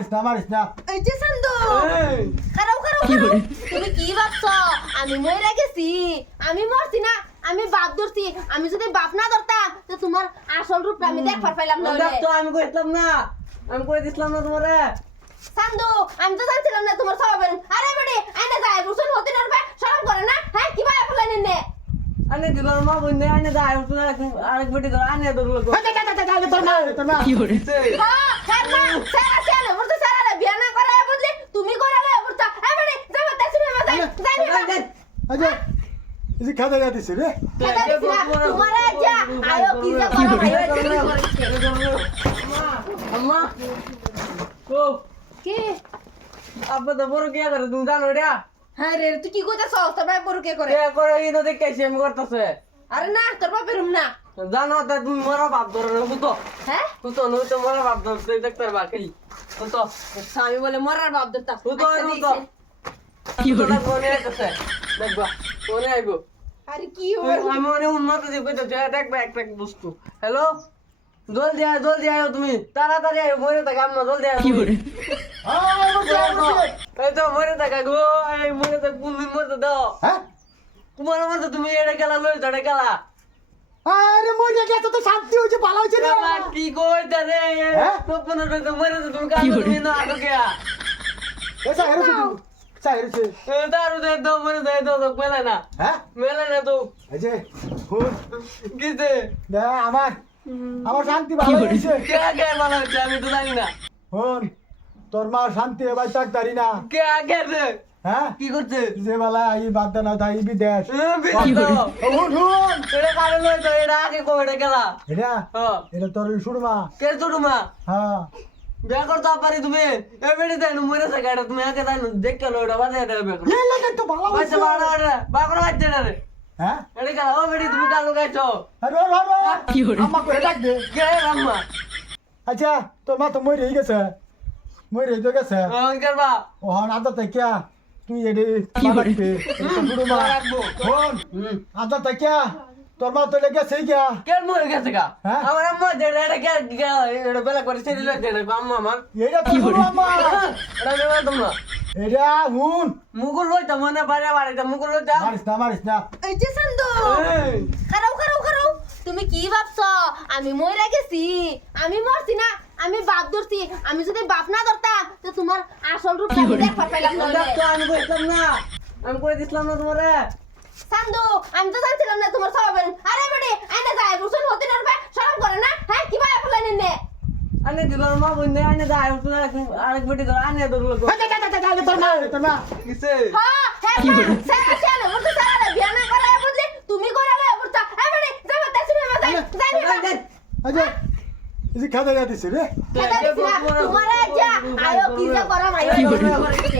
মারিস না মারিস না এই যে সান্দু খারাপ খারাপ তুমি কি ভাবছ আমি মরে গেছি আমি মরছি না আমি বাপ ধরছি আমি যদি বাপ না ধরতাম তো তোমার আসল রূপটা আমি দেখবার পাইলাম না তো আমি কইতাম না আমি কই দিছিলাম না তোমারে সান্দু আমি তো জানছিলাম না তোমার স্বভাবের আরে বেডি আইনা যায় রসুন হতে না রূপে শরম করে না হ্যাঁ কি ভাই ফুলানি নে আনে দিল মা বন্ধে আনে দা আয় তুমি আরেক বেটি ধর আনে ধর লোক এই, যা, যা, যা, যা, যা, তোর মা তোর মা হ্যাঁ স্যার না স্যার আছে না বলতে স্যার আরে বিয়া না করে বুঝলি তুমি করে লে বলতা এই বেডি যাবে তাই শুনে মা যাই যাই এই যে এই যে রে দিছি না, তোমার যা আয়ো কি। যা করো কি? আম্মা ও কি আব্বা তো বড় কে করে তুমি জানো রে হ্যাঁ রে তুই কি কইতাছ তোর ভাই বড় কে করে? কে করে এই তো দেখেছি আমি করতেছে। আরে না তোর বাপের না। জানো তা তুমি মরা বাপ ধরো হ্যাঁ? বুতো নই তো মরা বাপ ধর দেখতে পারবা খালি বুতো স্বামী বলে মরার বাপ ধরতা কি করে ফোনে আইতাছে? দেখবা ফোনে আইবো? আরে কি আমি মনে উন্নত দিয়ে কইতে দেখবা একটা বস্তু। হ্যালো? জলদি আয় জলদি আয় তুমি তাড়াতাড়ি আয় মরে থাকা আম্মা জলদি আয় কি করে আয়, এই তো মরে থাকা গো এই মরে থাকা কোন দিন মরতে দাও। হ্যাঁ? তোমার মতো তুমি এটা খেলা লই এটা খেলা। আরে মরে গেছে তো শান্তি হয়েছে ভালো হয়েছে রে কি কইতা রে হ্যাঁ? স্বপ্ন তো মরে তুমি তুমি না আটো গিয়া। এই চা হেরেছে তুই চা হেরেছে দারু দে তো মরে দে তো মেলে না হ্যাঁ? মেলে না তো। এই যে হুন কিতে না আমার আমার শান্তি ভালো কে কে হচ্ছে আমি তো জানি না। হুন তোর মা শান্তি এবার থাকতারি না। কে কে রে হ্যাঁ? কি করছে? যে বেলা এই বাদ দেন তাই বিদেশ। কি করে হুন হুন। এটা কারে লই তো এটা আগে কো এটা গেলা? এটা? হ্যাঁ এটা তোর সুরমা। কে চুড়ুমা হ্যাঁ। বিয়া করতে পারি তুমি? এ বেড়ি দেন মরে থাকে এটা তুমি আগে দেন দেখ কেন এটা বাজে এটা বিয়া করো এই লাগে তো ভালো হয়েছে বাড়া বাড়া বাকড় বাচ্চা না রে। হ্যাঁ? এটা গেলা ও বেড়ি? তুমি কালো গাইছো। আরে ও বাবা কি করে আম্মা করে ডাক দে কে আম্মা আচ্ছা তোর মা তো মরে গেছে। মরে তো গেছে। অন করবা ও হন আদা থেকে তুই এডি কি রাখব হন হুম। আদা থেকে তোর মা তো লেগে সেই গিয়া কে মরে গেছে গা? হ্যাঁ? আমার আম্মা যেটা এটা কে কে এটা বেলা করে ছেড়ে লই দেন আম্মা আমার। এটা তো সুরমা এটা নেবা তোমরা এটা হুন। মুকুল লইতা মনে বাড়ি বাড়িতে মুকুল লইতা। মারিস না মারিস না। এই যে সান্দু খারাপ খারাপ খারাপ তুমি কি ভাবছ? আমি মরে গেছি আমি মরছি না আমি বাপ ধরছি আমি যদি বাপ না ধরতাম তো তোমার আসল রূপটা আমি দেখবার পাইলাম না। আমি কইতাম না আমি কই দিছিলাম না তোমারে। সান্দু আমি তো জানছিলাম না তোমার স্বভাবের। আরে বেডি আইনা যায় রসুন হতে না রূপে শরম করে না? হ্যাঁ কি ভাই ফুলানি নে আনে দিল মা বন্ধে আনে আয় তুমি আরেক বেটি ধর আনে ধর লোক যা, যা, যা, যা, তোর মা তোর মা। কিসে? হ্যাঁ হ্যাঁ স্যার আছে না বলতে স্যার বিয়া না করে বুঝলি তুমি করে লে বলতা এই বেডি যাবে তাই শুনে মা যাই যাই যে এই খাদা যাতিস রে। তোমার যা। আয়ো কি যা করো করেছে